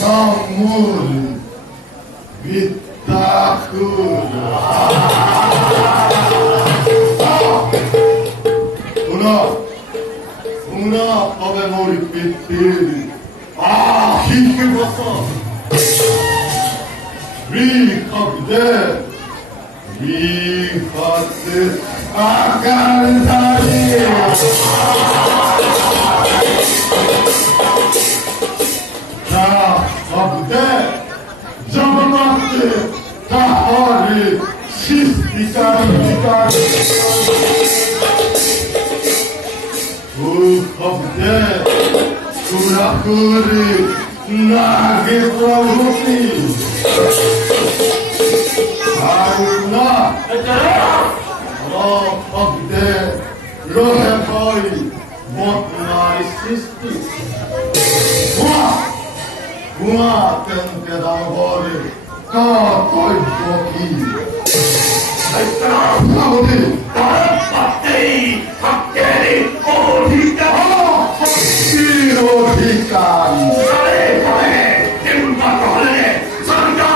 Namur Vitakur Una Ave Mori Pitiri Hike Basa Rikabde Rikabde Akantari Abde, Jamanatte, Tahari, Sistikar, Abde, Kurakuri, Nage Pravuti, Aruna, Abde, Rohepoi, Motnai Sisti, Uma Tempedavore, Kakoi Boki. Saudi, Pati, Hakeri, Odika, Odika, Sare, Tempatore, Santa,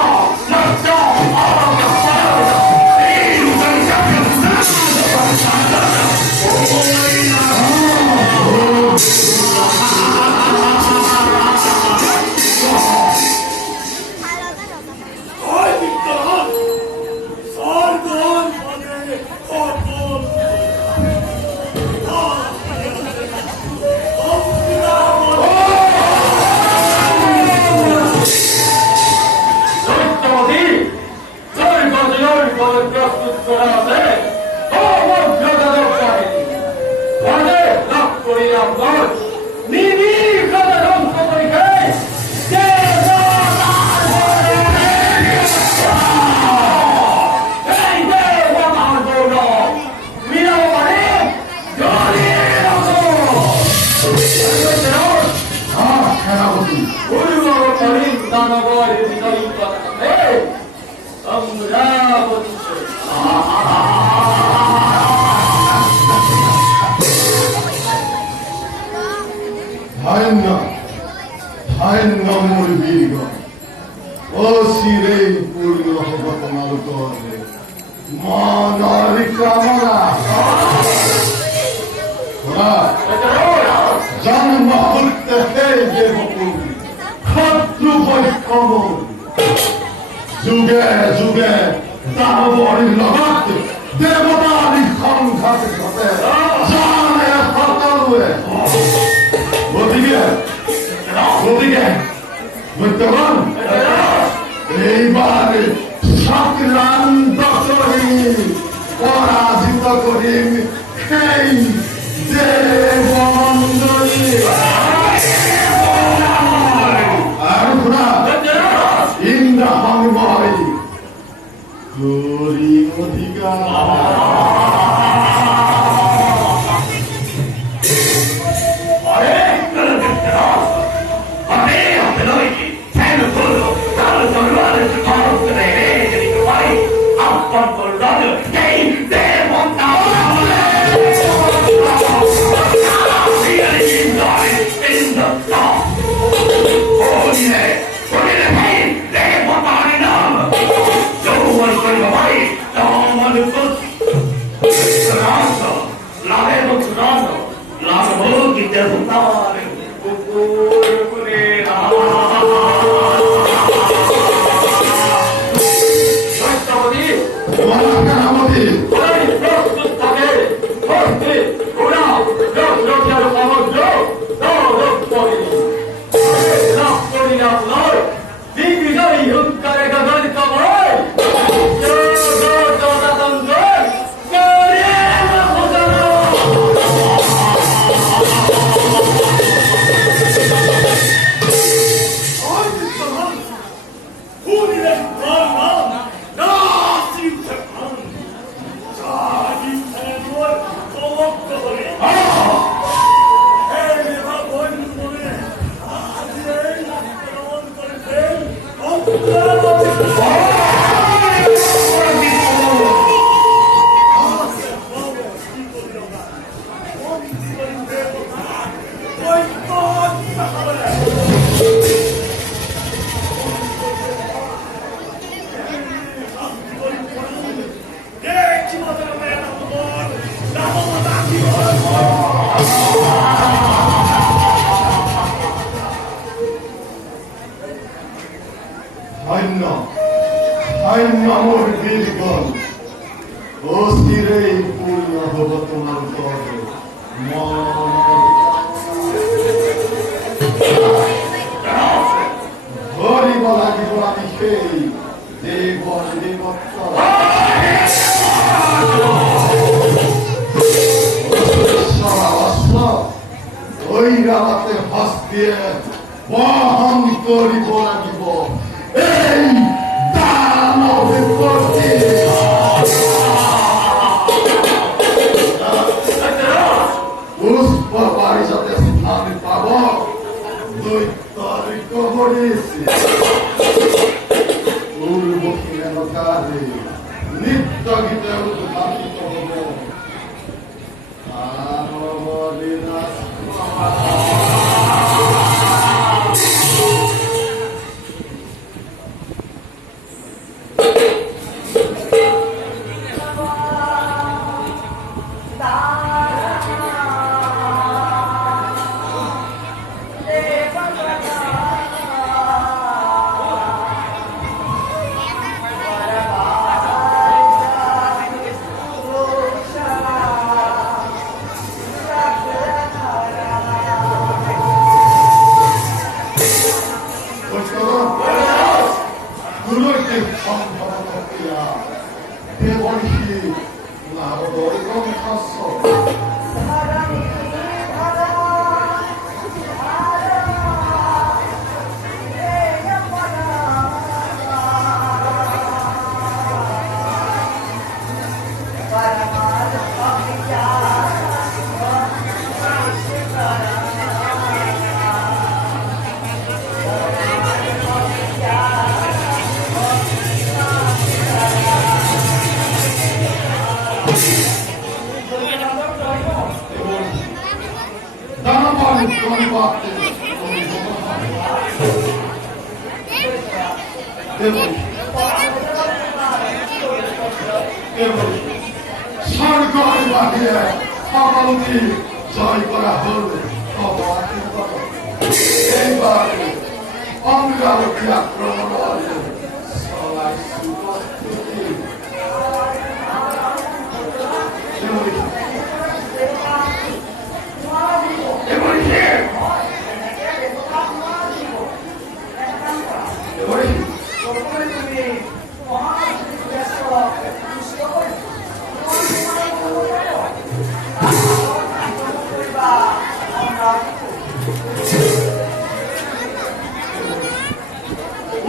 Mata, Haina Muribiga, Osirei Purno Hobatanalutore, Manarikamara, Janmahurte Hege Hopuri, Katru Hoikamur, Zuge, Dahavori Lahat, Devadari Khamkhate Khate, Jane Hatalwe, Odige, Muttaman, Eibare, Sakranta Kori, Parazita Korim, Kei, Devamandari, Aruna, Indra Hangmai, Kori Modiga. মামুর বীরগণ অস্থিরেই পূর্ণ হব তোমার পদে ধরিব লাগিব আমি সেই দেবর দেবত্ব ওই রাতে হস্তিয়ে বহন করিব লাগিব এই দানবের প্রতি পুষ্প পারিজাতে স্থান পাব দৈত্যর কবরেছে পূর্বক্ষিণকালে নিত্য গীতে উদ্ঘাটিত হব সরকার বাহিরে সকলকে জয় করা হলে এইবার অঙ্গাবতী আক্রমণ হলে সবাই সুপ্রস্তুতি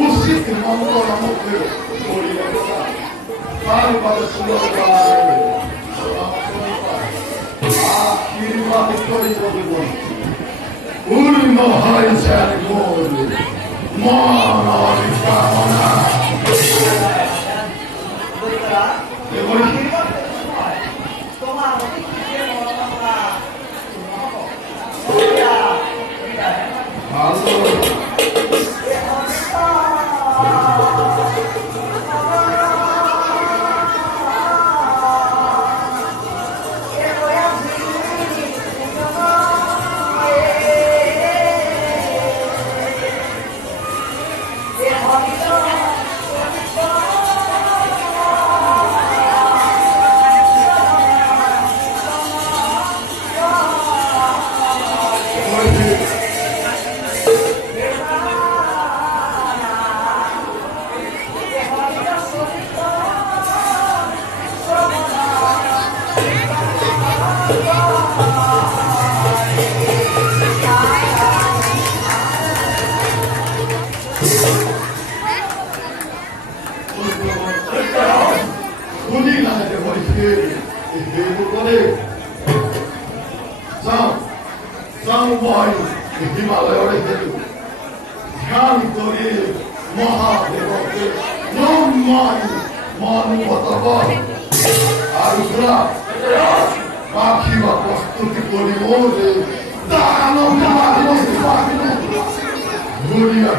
উচিত মঙ্গল আমাকে তারপরে পূর্ণ হয়েছে মন কামনা হিমালয় ধ্যান করে মহাদেবকে আর রাখিবা প্রস্তুতি করি ওরে দানব ঘুরিয়া